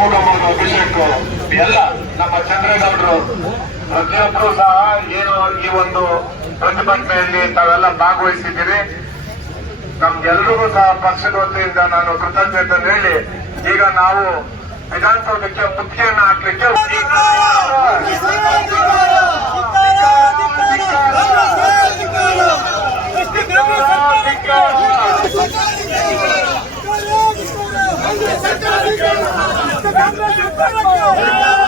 ಷಣ್ಮುಖಮ್ಮ ಅಭಿಷೇಕ್ ಎಲ್ಲ ನಮ್ಮ ಚಂದ್ರೇಗೌಡರು ಪ್ರತಿಯೊಬ್ಬರು ಸಹ ಏನು ಈ ಒಂದು ಪ್ರತಿಭಟನೆಯಲ್ಲಿ ತಾವೆಲ್ಲ ಭಾಗವಹಿಸಿದ್ದೀರಿ ನಮ್ಗೆಲ್ರಿಗೂ ಸಹ ಪಕ್ಷದ ವತಿಯಿಂದ ನಾನು ಕೃತಜ್ಞತೆ ಹೇಳಿ ಈಗ ನಾವು ವಿಧಾನಸೌಧಕ್ಕೆ ಮುತ್ತಿಗೆಯನ್ನು ಹಾಕ್ಲಿಕ್ಕೆ ¡Vamos!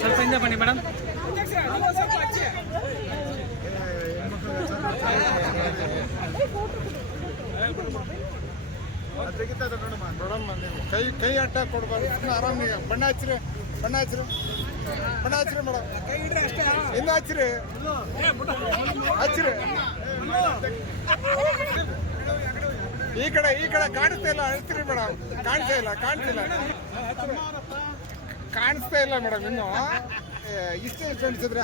ಸ್ವಲ್ಪ ಹಿಂದೆ ಬನ್ನಿ ಮೇಡಮ್ ಕೈ ಕೈ ಅಟ್ಟ ಕೊಡ್ಬಾರ್ದು. ಸುಮ್ಮನೆ ಆರಾಮ್. ಬಣ್ಣ ಹಚ್ಚಿರಿ ಬಣ್ಣ ಹಚ್ಚಿರಿ. ಬಣ್ಣ ಹಚ್ಚಿರಿ ಮೇಡಮ್ ಇನ್ನು ಹಚ್ಚಿರಿ. ಹಚ್ಚಿರಿ. ಈ ಕಡೆ ಈ ಕಡೆ ಕಾಣಿಸ್ತಾ ಇಲ್ಲ. ಹೇಳ್ತೀರಿ ಮೇಡಮ್ ಕಾಣಿಸ್ತಾ ಇಲ್ಲ ಕಾಣಿಸ್ತಿಲ್ಲ ಕಾಣಿಸ್ತಾ ಇಲ್ಲ ಮೇಡಮ್ ಇನ್ನು. ಇಷ್ಟೇ ಅನ್ಸಿದ್ರೆ